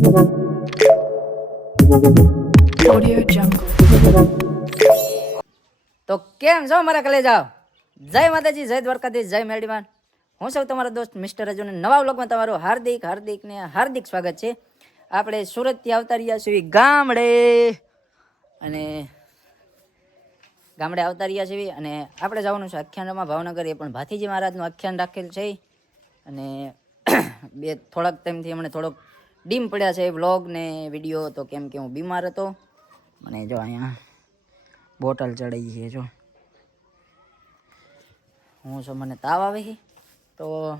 તો કેમ છો મારા કલે જાઓ જય માતાજી, જય દ્વારકાધીશ, જય મેળીમાન હું સૌ તમારો દોસ્ત મિસ્ટર અર્જુન નવા વ્લોગમાં તમારું હાર્દિક હાર્દિક ને હાર્દિક સ્વાગત છે. આપણે સુરતથી આવતા રહ્યા છીએ ગામડે. અને ગામડે આવતા રહ્યા છીએ અને આપણે જવાનું છે આખ્યાનમાં ભાવનગર. એ પણ ભાથીજી મહારાજનું આખ્યાન રાખેલ છે. અને બે થોડાક ટાઈમથી અમને થોડોક ડીમ પડ્યા છે વ્લોગ ને વીડિયો તો કેમ કે હું બીમાર હતો. મને જો અહીંયા બોટલ ચડાવી છે, જો. હું છું, મને તાવ આવે છે. તો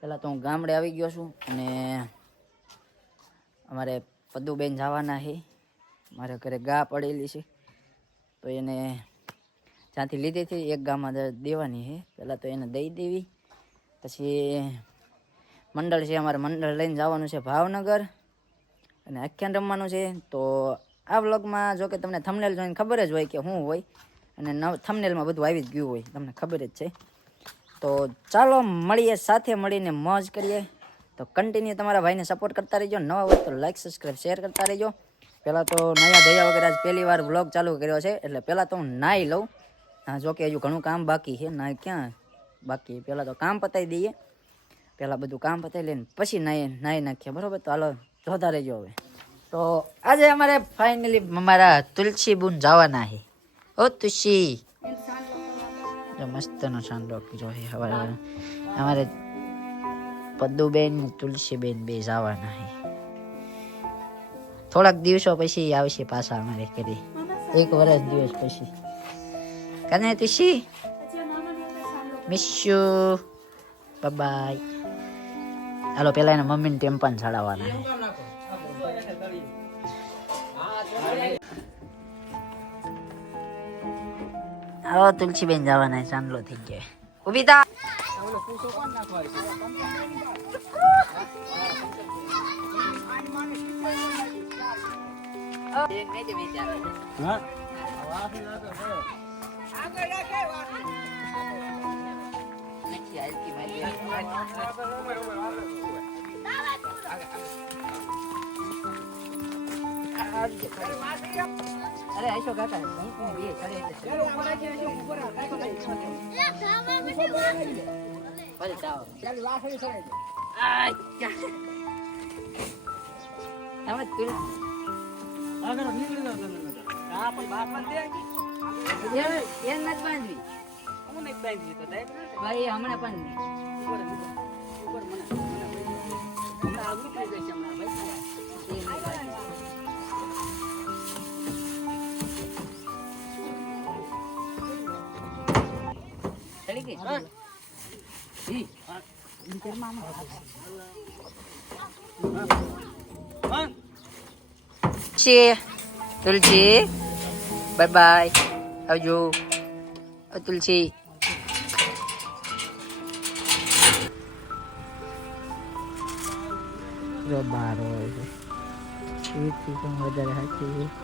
પહેલાં તો હું ગામડે આવી ગયો છું અને અમારે પદુબેન જવાના છે. મારા ઘરે ગા પડેલી છે. તો એને જ્યાંથી લીધી હતી, એક ગામમાં દેવાની છે. પહેલાં તો એને દઈ દેવી. પછી મંડળ છે, અમારે મંડળ લઈને જવાનું છે ભાવનગર. અને આખ્યાન રમવાનું છે, તો આ વ્લોગમાં જો કે તમને થમનેલ જોઈને ખબર જ હોય કે શું હોય. અને થમનેલમાં બધું આવી જ ગયું હોય, તમને ખબર જ છે. તો ચાલો મળીએ, સાથે મળીને મોજ કરીએ. તો કન્ટિન્યુ તમારા ભાઈને સપોર્ટ કરતા રહેજો. નવા હોય તો લાઈક સબસ્ક્રાઈબ શેર કરતા રહેજો. પહેલાં તો નયા ધયા વગર આજ પહેલી વાર વ્લોગ ચાલુ કર્યો છે, એટલે પહેલાં તો હું નાહી લઉં. હા જો કે હજુ ઘણું કામ બાકી છે ના ક્યાં? બાકી પહેલાં તો કામ પતાવી દઈએ. પહેલાં બધું કામ પતાવી લઈને પછી નાહી નાહી નાખીએ. બરાબર? તો હાલો જોતા રહેજો હવે. તો આજે અમારે ફાઇનલી અમારા તુલસી બુન જવાના છે. ઓ તુલસી. મસ્તનો સાંડો કર્યો છે. હવે અમારે પદ્દુબેન ને તુલસીબેન બે જવાના છે. થોડાક દિવસો પછી આવશે પાછા અમારે કરી એક વર્ષ દિવસ પછી. કને તુલસી? મિસ યુ બાય હાલો પેલા એના મમ્મીને ટેમ્પન ચડાવવાના. આવો તુલસીબેન જવાના ચાંદલો થઈ ગયો. ઊભી થા અરે આઈશો કાકા હું બે ચડે ભલે ચાવો આય, ક્યાં? તમે તુલ- એ- એ નથી બાંધવી. ભાઈ હમણાં પણ નહીં. એ ચડી ગઈ? ઈ. તુલસી તુલસી. બાય બાય આવજો તુલસી. જો બાર હોય છે. વધારે હાચી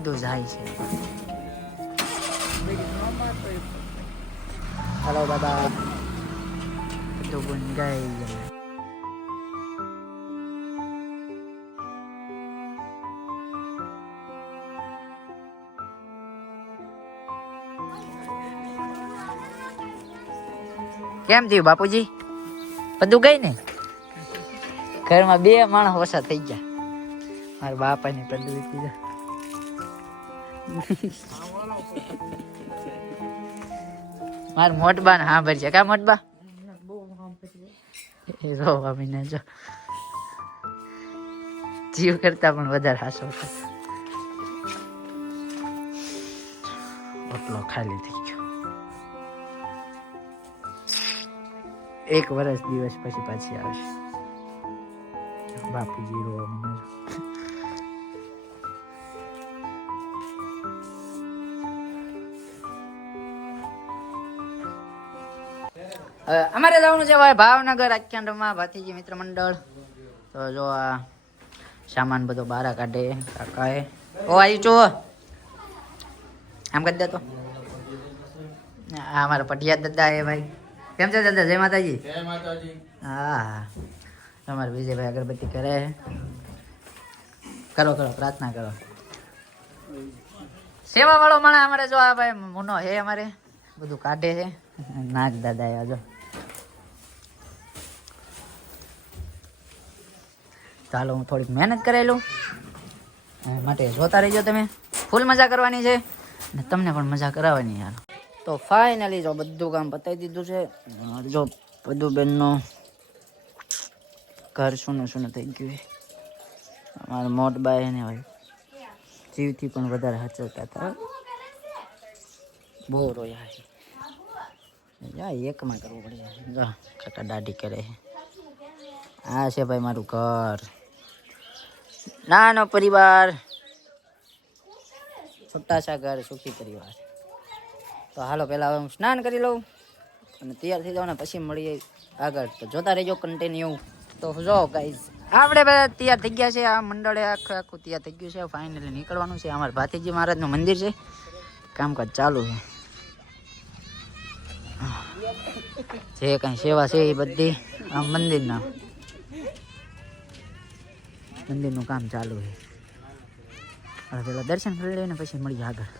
બધું જાય છે. હલો બાબા બધું બન ગઈ કેમ થયું બાપુજી? બધું ગઈ ને? ઘરમાં બે માણસ ઓછા થઈ ગયા. મારા બાપાની પદવી કીધા માર મોટબા ને હા છે કા મોટબા? રો અમીને જો. જીવ કરતા પણ વધારે હાસો ઓટલો ખાલી થઈ ગયો. એક વર્ષ દિવસ પછી પાછી આવશે. બાપુજી રો અમીને જો હવે અમારે જવાનું છે ભાઈ ભાવનગર આખ્યાનમાં ભાતીજી મિત્ર મંડળ. તો જો આ સામાન બધો બહાર કાઢે કાકાએ. ઓ આવી ચો આમ કરી દે તો. આ અમારા પટિયા દાદા એ ભાઈ. કેમ છે દાદા? જય માતાજી. જય માતાજી. હા. અમારા વિજયભાઈ અગરબત્તી કરે. કરો કરો પ્રાર્થના કરો. સેવા વાળો માણસ અમારે જો આ ભાઈ મુનો હે અમારે. બધું કાઢે છે. નાગ દાદા એ જો. ચાલો હું થોડીક મહેનત એના માટે જોતા રહીજો તમે. ફૂલ મજા કરવાની છે. ને તમને પણ મજા કરાવવાની યાર તો ફાઇનલી જો બધું કામ પતાવી દીધું છે. જો બધું બેનનો ઘર સુનું સુનું થઈ ગયું અમારા મોટબાઈ એને ભાઈ જીવથી પણ વધારે હચવતા હતા. બહુ રોયા છે જા, એકમાં કરવું પડે. જા કાકા દાઢી કરે આ છે ભાઈ મારું ઘર. નાનો પરિવાર. છોટા ઘર સુખી પરિવાર તો હાલો, પહેલાં હવે હું સ્નાન કરી લઉં અને તૈયાર થઈ જાઉં ને પછી મળીએ આગળ. તો જોતા રહેજો કન્ટિન્યુ તો જો ગાઈઝ આપણે બધા તૈયાર થઈ ગયા છે. આ મંડળે આખું આખું તૈયાર થઈ ગયું છે. ફાઇનલી નીકળવાનું છે. અમારા ભાતીજી મહારાજનું મંદિર છે. કામકાજ ચાલુ છે. જે કાંઈ સેવા છે એ બધી આ મંદિરના. મંદિરનું કામ ચાલુ છે. હવે પેલા દર્શન કરી લઈએ ને પછી મળીએ આગળ.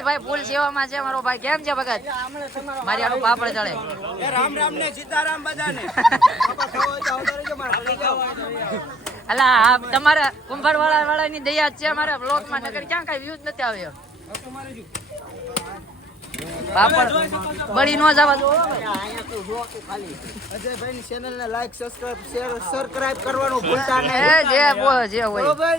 ભાઈ જો ફૂલ સેવામાં છે મારો ભાઈ કેમ છે ભગત? મારી આનું પાપડ ચડે. રામ રામ ને સીતારામ બધાને. અલા તમારા કુંભાર વાળા વાળાની દયા જ છે અમારા બ્લોકમાં નગર ક્યાં કઈ વ્યૂઝ નથી આવ્યો પાપડ બળી નો જવા દો અજયભાઈ ની ચેનલ ને લાઈક સબસ્ક્રાઇબ શેર સબસ્ક્રાઇબ કરવાનું ભૂલતા નહીં. જે જે હોય. બરોબર?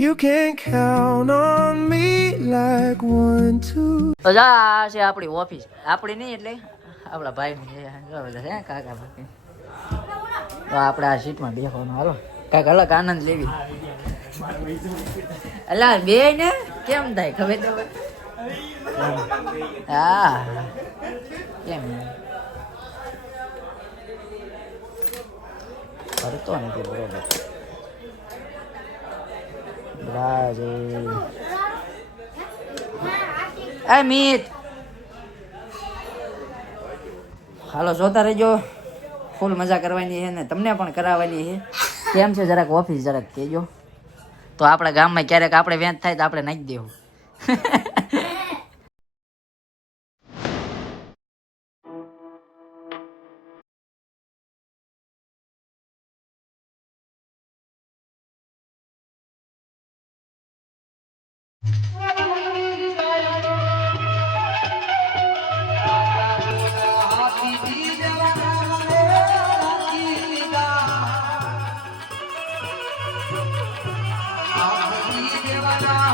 You can count on me like one, two. તો આપણી ઓફિસ આપણી નહીં એટલે? આપણા ભાઈ ની બધા છે કાકા ભાઈ તો આપણે આ સીટમાં બેસવાનું હાલો. કાંઈક અલગ આનંદ લેવી. અલા બે ને? કેમ થાય? ખબર તો હા. કેમ? કરતો નથી બ્રાઝીલ એ મિત હાલો જોતા રહેજો. ફૂલ મજા કરવાની છે ને તમને પણ કરાવવાની છે. કેમ છે? જરાક ઓફિસ જરાક કહેજો. તો આપણા ગામમાં ક્યારેક આપણે વેચ થાય તો આપણે નાખી દેવું.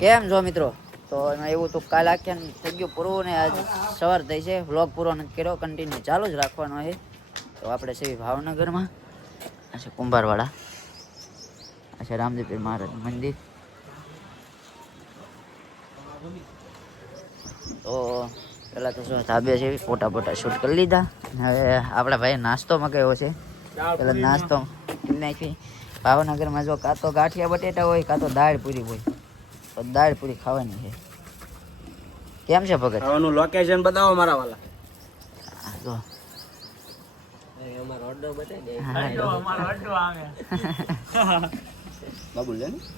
કેમ છો મિત્રો? તો એમાં એવું તો કાલ આખ્યાન થઈ ગયું પૂરું ને આજ સવાર થઈ છે. વ્લોગ પૂરો નથી કર્યો કન્ટિન્યુ ચાલુ જ રાખવાનો છે. તો આપણે છે ભાવનગરમાં. આ છે કુંભારવાળા આ છે રામદેવપીર મહારાજ મંદિર. તો પેલા તો શું, ધાબે છે, ફોટા ફોટા શૂટ કરી લીધા. હવે આપણા ભાઈ નાસ્તો મગાવ્યો છે. પેલા નાસ્તો નાખી. ભાવનગરમાં જો કાં તો ગાંઠિયા બટેટા હોય, કાં તો દાળ પૂરી હોય. તો દાળ પૂરી ખાવાની છે. કેમ છે ભગત? ખાવાનું લોકેશન બતાવો મારા વાલા. આ જો.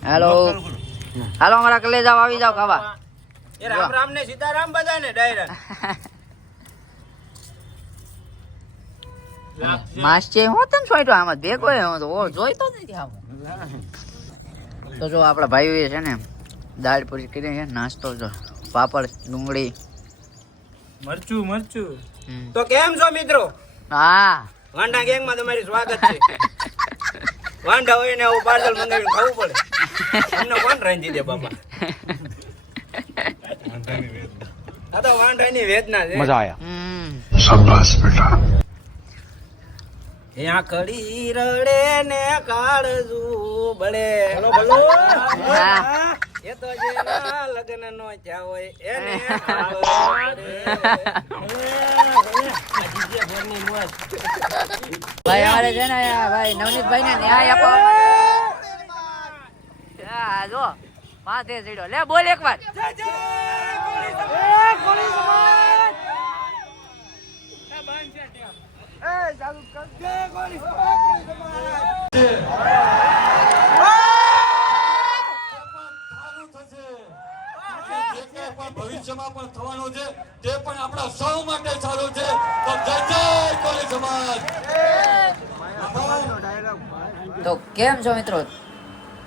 હાલો. હાલો અમારા કલેજા આવી જાવ ખાવા. રામ રામ ને સીતારામ બધાને ડાયરેક્ટ માસ છે હું તને છોડ્યો આમાં ભેગો તો જોઈતો નથી આમ તો જો આપણા ભાઈઓ છે ને દાળ પૂરી કરી છે નાસ્તો જો પાપડ ડુંગળી. મરચું મરચું. તો કેમ છો મિત્રો? હા. વાંડા ગેંગમાં તમારી સ્વાગત છે. વાંડા હોય ને આવું પાર્સલ મંગાવીને ખાવું પડે. તમને કોણ રાંધી દે બાપા? આ તો વાંઢાની વેદના છે. હમ. ત્યાં કડી રડે ને કાળજુ બળે. ભલો ભલો હા. એ તો જેના લગ્ન નો થયા હોય એને ભાઈ અમારે છે ને ભાઈ નવનીતભાઈ ને ન્યાય આપો જો માથે ચડ્યો લે બોલ એકવાર ભવિષ્યમાં પણ થવાનું છે. તે પણ આપણા સૌ માટે સારું છે. તો જય જય કોલી સમાજ. તો કેમ છો મિત્રો?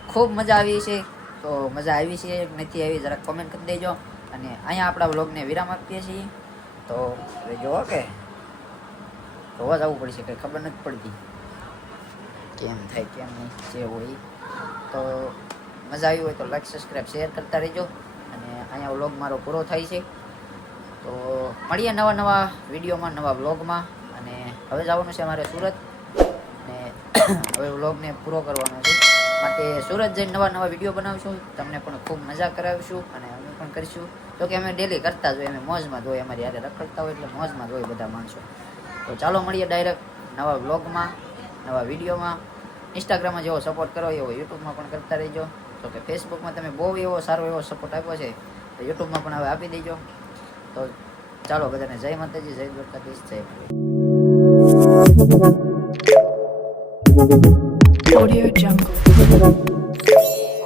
ખૂબ મજા આવી છે. તો મજા આવી છે, નથી આવી જરાક કોમેન્ટ કરી દેજો. અને અહીંયા આપણા બ્લોગને વિરામ આપીએ છીએ. તો જો કે જોવા જવું પડશે, કંઈ ખબર નથી પડતી. કેમ થાય, કેમ નહીં, જે હોય. તો મજા આવી હોય તો લાઈક સબસ્ક્રાઈબ શેર કરતા રહેજો. અહીંયા વ્લોગ મારો પૂરો થાય છે. તો મળીએ નવા નવા વિડીયોમાં, નવા વ્લોગમાં અને હવે જવાનું છે અમારે સુરત. ને હવે વ્લોગને પૂરો કરવાનો છે. માટે સુરત જઈને નવા નવા વીડિયો બનાવશું. તમને પણ ખૂબ મજા કરાવીશું અને અમે પણ કરીશું. તો કે અમે ડેલી કરતા જ હોય, અમે મોજમાં જ હોય, અમારી યારે રખડતા હોય એટલે મોજમાં જ હોય બધા માણસો. તો ચાલો મળીએ ડાયરેક્ટ નવા વ્લોગમાં નવા વિડીયોમાં. ઇન્સ્ટાગ્રામમાં જેવો સપોર્ટ કરો, એવો યુટ્યુબમાં પણ કરતા રહેજો. તો કે ફેસબુકમાં તમે બહુ એવો સારો એવો સપોર્ટ આપ્યો છે. યુટ્યુબમાં પણ હવે આપી દેજો તો ચાલો બધાને જય માતાજી, જય દ્વારકાધીશ, જય. Audio Jungle.